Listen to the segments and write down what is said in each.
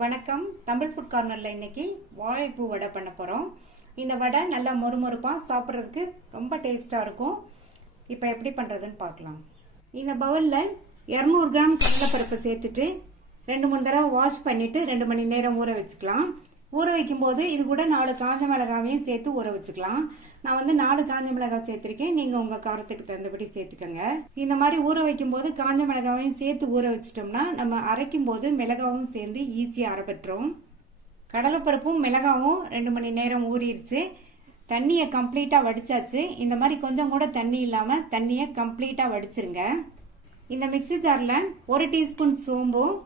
வணக்கம். தமிழ் ஃபுட் கார்னரில் இன்னைக்கு வாழைப்பூ வடை பண்ண போகிறோம். இந்த வடை நல்லா மொறுமொறுப்பாக சாப்பிட்றதுக்கு ரொம்ப டேஸ்ட்டாக இருக்கும். இப்போ எப்படி பண்ணுறதுன்னு பார்க்கலாம். இந்த பவுலில் 200 கிராம் கடலைப்பருப்பை சேர்த்துட்டு 2-3 தடவை வாஷ் பண்ணிவிட்டு 2 மணி நேரம் ஊற வச்சுக்கலாம். ஊற வைக்கும்போது இது கூட 4 காஞ்ச மிளகாவையும் சேர்த்து ஊற வச்சுக்கலாம். நான் 4 காஞ்ச மிளகாய் சேர்த்துருக்கேன். நீங்கள் உங்கள் காரத்துக்கு தகுந்தபடி சேர்த்துக்கோங்க. இந்த மாதிரி ஊற வைக்கும்போது காஞ்ச மிளகாவையும் சேர்த்து ஊற வச்சிட்டோம்னா நம்ம அரைக்கும் போது மிளகாவும் சேர்ந்து ஈஸியாக அரைப்பட்டுரும். கடலைப்பருப்பும் மிளகாவும் 2 மணி நேரம் ஊறிடுச்சு. தண்ணியை கம்ப்ளீட்டாக வடிச்சாச்சு. இந்த மாதிரி கொஞ்சம் கூட தண்ணி இல்லாமல் தண்ணியை கம்ப்ளீட்டாக வடிச்சிருங்க. இந்த மிக்ஸி ஜாரில் 1 டீஸ்பூன் சோம்பும்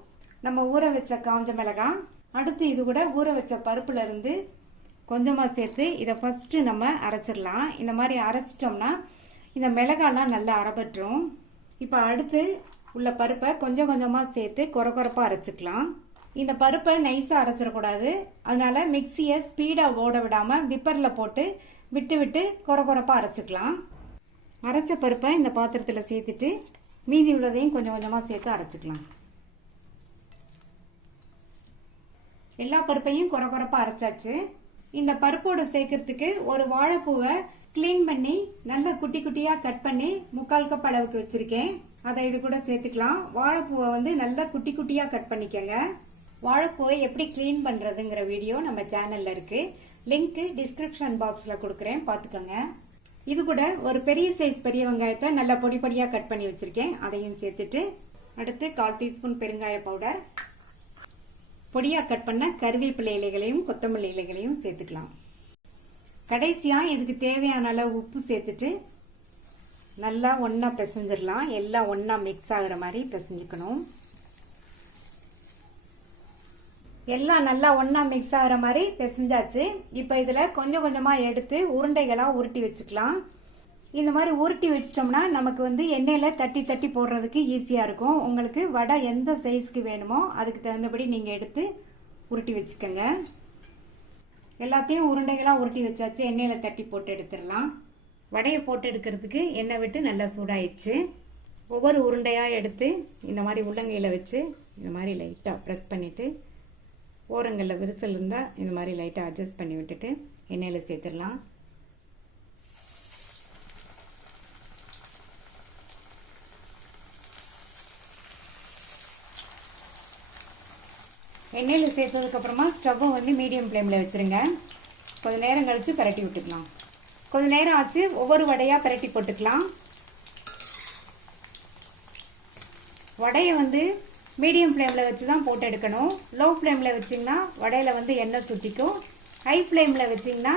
நம்ம ஊற வச்ச காஞ்ச மிளகாய், அடுத்து இது கூட ஊற வச்ச பருப்புல இருந்து கொஞ்சமாக சேர்த்து இதை ஃபஸ்ட்டு நம்ம அரைச்சிடலாம். இந்த மாதிரி அரைச்சிட்டோம்னா இந்த மிளகாலாம் நல்லா அரைப்பட்டுரும். இப்போ அடுத்து உள்ள பருப்பை கொஞ்சம் கொஞ்சமாக சேர்த்து கொரப்பாக அரைச்சிக்கலாம். இந்த பருப்பை நைஸாக அரைச்சிடக்கூடாது. அதனால மிக்சியை ஸ்பீடாக ஓட விடாமல் விப்பரில் போட்டு விட்டு விட்டு கொரப்பாக அரைச்சிக்கலாம். அரைச்ச பருப்பை இந்த பாத்திரத்தில் சேர்த்துட்டு மீதி உள்ளதையும் கொஞ்சம் கொஞ்சமாக சேர்த்து அரைச்சிக்கலாம். எல்லா பருப்பையும் கொரப்பாக அரைச்சாச்சு. இந்த பருப்போட சேர்க்கறதுக்கு ஒரு வாழைப்பூவை கிளீன் பண்ணி நல்லா குட்டி குட்டியாக கட் பண்ணி 3/4 கப் அளவுக்கு வச்சிருக்கேன். அதை இது கூட சேர்த்துக்கலாம். வாழைப்பூவை நல்லா குட்டி குட்டியாக கட் பண்ணிக்கோங்க. வாழைப்பூவை எப்படி கிளீன் பண்ணுறதுங்கிற வீடியோ நம்ம சேனலில் இருக்கு. லிங்க் டிஸ்கிரிப்ஷன் பாக்ஸில் கொடுக்குறேன், பார்த்துக்கோங்க. இது கூட ஒரு பெரிய சைஸ் பெரிய வெங்காயத்தை நல்லா பொடி பொடியாக கட் பண்ணி வச்சிருக்கேன். அதையும் சேர்த்துட்டு அடுத்து 1/4 டீஸ்பூன் பெருங்காய பவுடர், பொடியாக கட் பண்ண கருவேப்பிலை இலைகளையும் கொத்தமல்லி இலைகளையும் சேர்த்துக்கலாம். கடைசியாக இதுக்கு தேவையான அளவு உப்பு சேர்த்துட்டு நல்லா ஒன்றா பிசைஞ்சிடலாம். எல்லாம் ஒன்றா மிக்ஸ் ஆகுற மாதிரி பிசைஞ்சுக்கணும். எல்லாம் நல்லா ஒன்றா மிக்ஸ் ஆகிற மாதிரி பிசைஞ்சாச்சு. இப்போ இதில் கொஞ்சம் கொஞ்சமாக எடுத்து உருண்டைகளாக உருட்டி வச்சுக்கலாம். இந்த மாதிரி உருட்டி வச்சிட்டோம்னா நமக்கு எண்ணெயில் தட்டி தட்டி போடுறதுக்கு ஈஸியாக இருக்கும். உங்களுக்கு வடை எந்த சைஸ்க்கு வேணுமோ அதுக்கு தகுந்தபடி நீங்கள் எடுத்து உருட்டி வச்சுக்கோங்க. எல்லாத்தையும் உருண்டைகளாக உருட்டி வச்சாச்சு. எண்ணெயில் தட்டி போட்டு எடுத்துடலாம். வடையை போட்டு எடுக்கிறதுக்கு எண்ணெய் விட்டு நல்லா சூடாயிடுச்சு. ஒவ்வொரு உருண்டையாக எடுத்து இந்த மாதிரி உள்ளங்கையில் வச்சு இந்த மாதிரி லைட்டாக ப்ரெஸ் பண்ணிவிட்டு ஓரங்களில் விரிசல் இருந்தால் இந்த மாதிரி லைட்டாக அட்ஜஸ்ட் பண்ணி விட்டுட்டு எண்ணெயில் சேர்த்துடலாம். எண்ணெயில் சேர்த்ததுக்கப்புறமா ஸ்டவ்வை மீடியம் ஃப்ளேமில் வச்சுருங்க. கொஞ்சம் நேரம் கழித்து பரட்டி விட்டுக்கலாம். கொஞ்சம் நேரம் ஆச்சு. ஒவ்வொரு வடையாக பரட்டி போட்டுக்கலாம். வடையை மீடியம் ஃப்ளேமில் வச்சு தான் போட்டு எடுக்கணும். லோ ஃப்ளேமில் வச்சிங்கன்னா வடையில் எண்ணெய் சுற்றிக்கும். ஹை ஃப்ளேமில் வச்சிங்கன்னா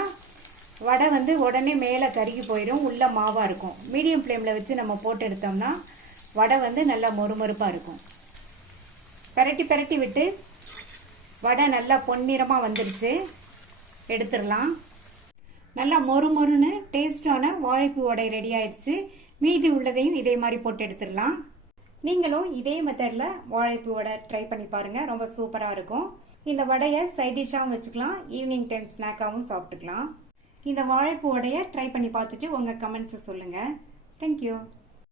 வடை உடனே மேலே கருகி போயிடும், உள்ள மாவாக இருக்கும். மீடியம் ஃப்ளேமில் வச்சு நம்ம போட்டு எடுத்தோம்னா வடை நல்லா மொறுமொறுப்பாக இருக்கும். பரட்டி பரட்டி விட்டு வடை நல்லா பொன்னிறமாக வந்துடுச்சு. எடுத்துடலாம். நல்லா மொறுமொறுன்னு டேஸ்டான வாழைப்பூ வடை ரெடி ஆயிடுச்சு. மீதி உள்ளதையும் இதே மாதிரி போட்டு எடுத்துடலாம். நீங்களும் இதே மெத்தடில் வாழைப்பூ வடை ட்ரை பண்ணி பாருங்கள். ரொம்ப சூப்பராக இருக்கும். இந்த வடையை சைட் டிஷ்ஷாகவும் வச்சுக்கலாம், ஈவினிங் டைம் ஸ்நாக்காகவும் சாப்பிட்டுக்கலாம். இந்த வாழைப்பூ வடையை ட்ரை பண்ணி பார்த்துட்டு உங்கள் கமெண்ட்ஸை சொல்லுங்கள். தேங்க்யூ.